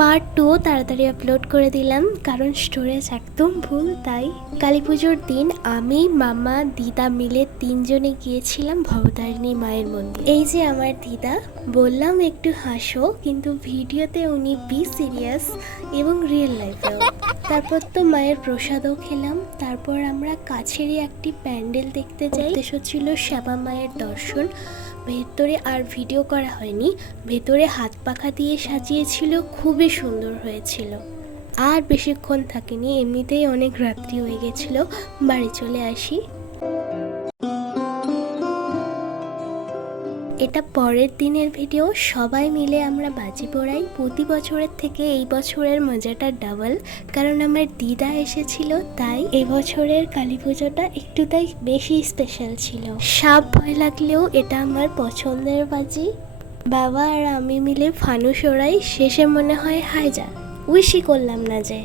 Part 2 তাড়াতাড়ি upload করে দিলাম, কারণ স্টোরেজ একদম ফুল। তাই কালী পুজোর দিন আমি, মামা, দিদা মিলে তিনজনে গিয়েছিলাম ভবতারিণী মায়ের মন্দির। এই যে আমার দিদা, বললাম একটু হাসো, কিন্তু ভিডিওতে উনি বি সিরিয়াস এবং রিয়েল লাইফেও। তারপর তো মায়ের প্রসাদও খেলাম। তারপর আমরা কাছেরই একটি প্যান্ডেল দেখতে যাই। উদ্দেশ্য ছিল শ্যামা মায়ের দর্শন। ভেতরে আর ভিডিও করা হয়নি, ভেতরে হাত পাখা দিয়ে সাজিয়েছিল, খুবই সুন্দর হয়েছিল। আর বেশিক্ষণ থাকিনি, এমনিতেই অনেক রাত্রি হয়ে গেছিল, বাড়ি চলে আসি। এটা পরের দিনের ভিডিও। সবাই মিলে আমরা বাজি পোড়াই। প্রতি বছরের থেকে এই বছরের মজাটা ডাবল, কারণ আমার দিদা এসেছিল, তাই এবছরের কালী পুজোটা একটু তাই বেশি স্পেশাল ছিল। সাপ ভয় লাগলেও এটা আমার পছন্দের বাজি। বাবা আর আমি মিলে ফানুস ওড়াই, শেষে মনে হয় হায় যা উইশই করলাম না যে।